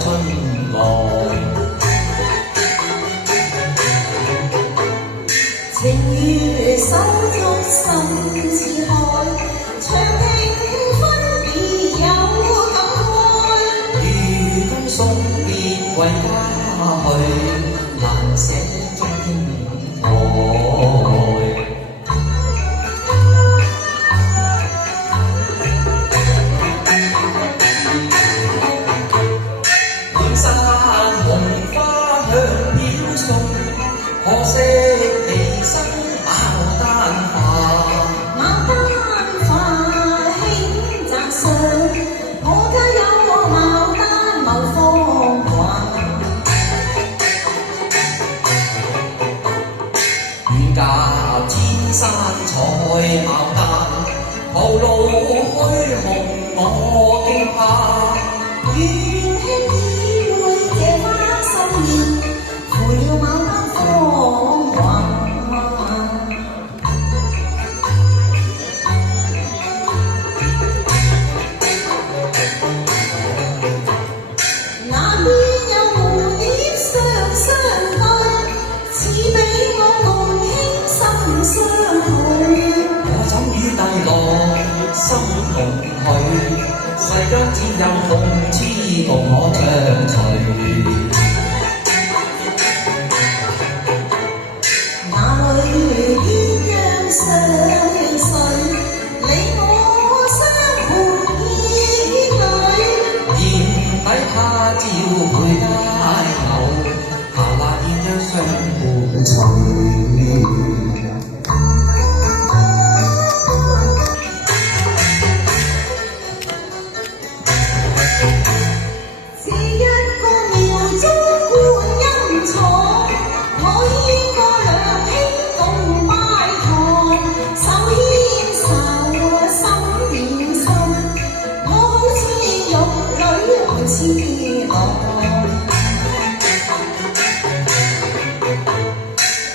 春來。情如手足心似海，長亭分別有感慨。如今送別為家去，難捨中天台。滿山紅花香飄送，可惜離生牡丹花。牡丹花輕擲上，我家有牡丹某芳華。遠隔千山採牡丹，途路虛空我驚怕。願輕意會這花心意，負了牡丹芳華。那邊有蝴蝶雙雙對，似比我共傾心相許。我怎與帝樂心共許？世間只有共痴共我相隨。那裏鴛鴦相隨，你我相伴結侶。檐底他朝配佳偶，下那鴛鴦相伴隨。這一個廟中觀音坐，我牽過兩兄共拜堂，手牽手心連心，我好似玉女好似郎。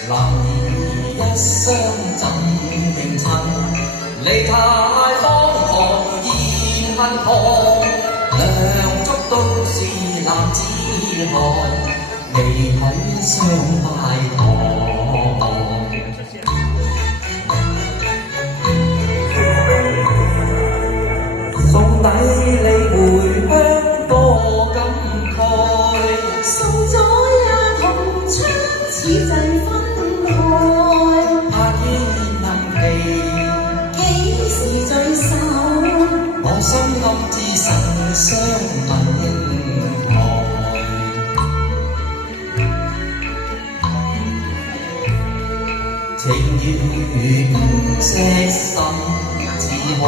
男兒一雙怎定親？離太荒唐現恨旁，梁祝都是男子漢，未許相拜堂。送底你回鄉多感慨，送咗一同窗此際分開。怕天暗地，幾時聚首？我心暗自神相問台。情如金石深似海。